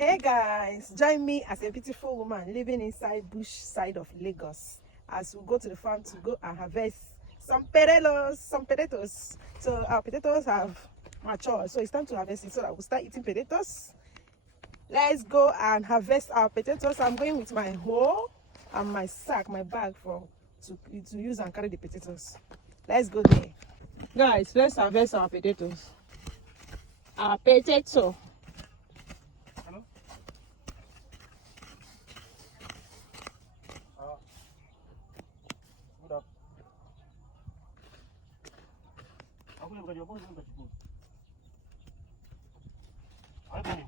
Hey guys, join me as a beautiful woman living inside bush side of Lagos as we go to the farm to go and harvest some potatoes. So our potatoes have matured, so it's time to harvest it so that we'll start eating potatoes. Let's go and harvest our potatoes. I'm going with my hoe and my sack, my bag to use and carry the potatoes. Let's go there. Guys, let's harvest our potatoes. Our potato. Hello? Good up. Aku yang kerja apa yang kerja pun. Apa ni?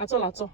Atol.